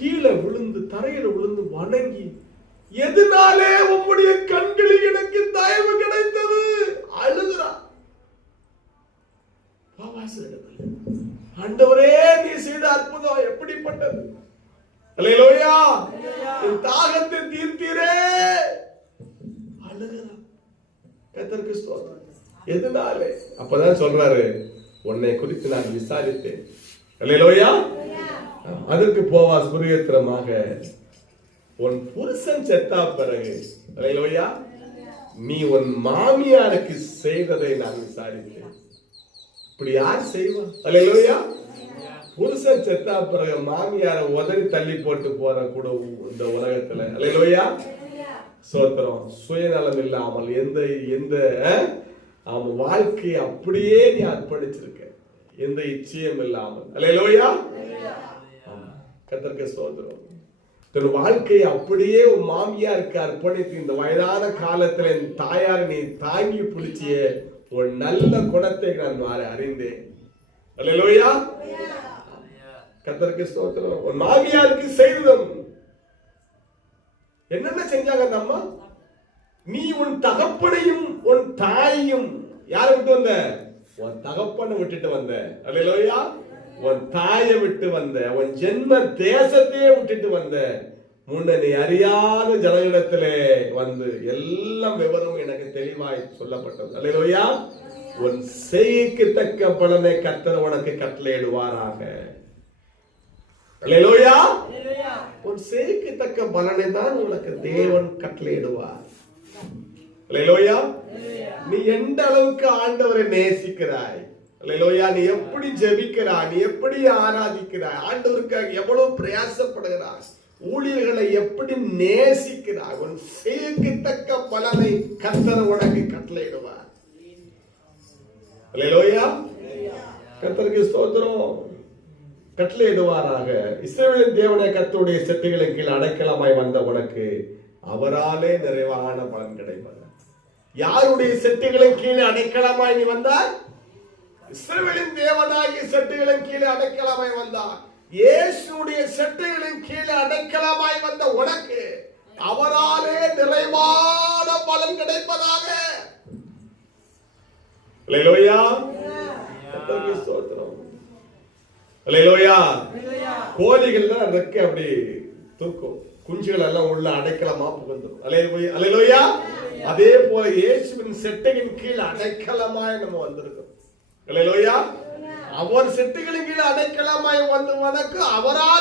கீழே விழுந்து தரையில விழுந்து வணங்கி, எதனாலே உம்முடைய கண்களில் எனக்கு தயவு கிடைத்தது அழுகிறார். ஆண்டவரே, நீ செய்த அற்புதம் எப்படிப்பட்டது! அல்லேலூயா! என் தாகத்தை தீர்த்தீரே அழுகிறார். கர்த்தருக்கு ஸ்தோத்திரம். எதனாலே? அப்பதான் சொல்றாரு, உன்னை குறித்து நான் விசாரித்தேன். அல்லேலூயா! அதற்கு போவாஸ் புரியத்திரமாக, உன் புருஷன் செத்தா பிறகு, அல்லேலூயா, நீ உன் மாமியாருக்கு செய்ததை நான் விசாரித்தேன். இப்படி யார் செய்வா? அல்லேலூயா! புருஷன் செத்தா பிறகு மாமியாரை உதறி தள்ளி போட்டு போற கூட இந்த உலகத்துல. அல்லேலூயா! சோத்திரம். சுயநலம் இல்லாமல் எந்த அவன் வாழ்க்கையை அப்படியே நீ அர்ப்பணிச்சிருக்க, எந்த இச்சையும் இல்லாமல். அல்லேலூயா! கர்த்தருக்கு ஸ்தோத்திரம். தன் வாழ்க்கையை அப்படியே உன் மாமியாருக்கு அர்ப்பணித்து இந்த வயதான காலத்துல என் தாயாரை நீ தாங்கி பிடிச்சிய ஒரு நல்ல குணத்தை நான் அறிந்தேன். அல்லேலூயா! கர்த்தருக்கு ஸ்தோத்திரம். உன் மாமியாருக்கு செய்ததும் என்னென்ன செஞ்சாங்க அந்த அம்மா? நீ உன் தகப்பனையும் உன் தாயையும் யாரை விட்டு வந்த? உன் தகப்பனை விட்டுட்டு வந்த. அல்லேலூயா! உன் தாயை விட்டு வந்த, உன் ஜென்ம தேசத்தையே விட்டுட்டு வந்த, முன்ன நீ அறியாத ஜனங்களிடத்திலே வந்து எல்லாம் விவரம் எனக்கு தெளிவாய் சொல்லப்பட்டது. அல்லேலூயா! உன் செய்கைக்கு தக்க பலனை கர்த்தர் உனக்கு கட்டளையிடுவாராக. அல்லேலூயா! உன் செய்கைக்கு தக்க பலனை தான் உனக்கு தேவன் கட்டளையிடுவார். அல்லேலூயா! நீ எந்த அளவுக்கு ஆண்டவரை நேசிக்கிறாய், அல்லேலூயா, நீ எப்படி ஜெபிக்கிறாய், நீ எப்படி ஆராதிக்கிறாய், ஆண்டவருக்காக எவ்வளவு பிரயாசப்படுகிறாய், ஊழியர்களை எப்படி நேசிக்கிறாய், உன் செய்கைக்கு தக்க பலனை கர்த்தர் உனக்கு கட்டளையிடுவார். அல்லேலூயா! கர்த்தருக்கு ஸ்தோத்திரம். கட்டளையிடுவாராக. இஸ்ரவேலின் தேவனே, கர்த்தருடைய செட்டுகளின் கீழ் அடைக்கலமாய் வந்த உனக்கு அவராலே நிறைவான பலன் கிடைப்பது. யாருடைய செட்டுகளின் கீழே அடைக்கலமாய் நீ வந்தாய்? இஸ்ரவேலின் தேவனாகிய செட்டுகளின் கீழே அடைக்கலமாய் வந்தார். இயேசுடைய செட்டுகளின் கீழே அடைக்கலமாய் வந்த உனக்கு அவராலே நிறைவான பலன் கிடைப்பதாக. அல்லேலூயா! கர்த்தருக்கு ஸ்தோத்திரம். அல்லேலூயா! கோழிகள்லாம் ரெக்க அப்படி தூக்கும், குஞ்சுகள் எல்லாம் உள்ள அடைக்கலமா புகுந்துடும். அல்லேலூயா! அதே போல இயேசுவின் செட்டையின் கீழ் அடைக்கலமாய் நம்ம வந்திருக்கோம். அல்லேலூயா! அவர் செட்டுகளின் கீழ் அடைக்கலமாய் வந்து உனக்கு அவராலே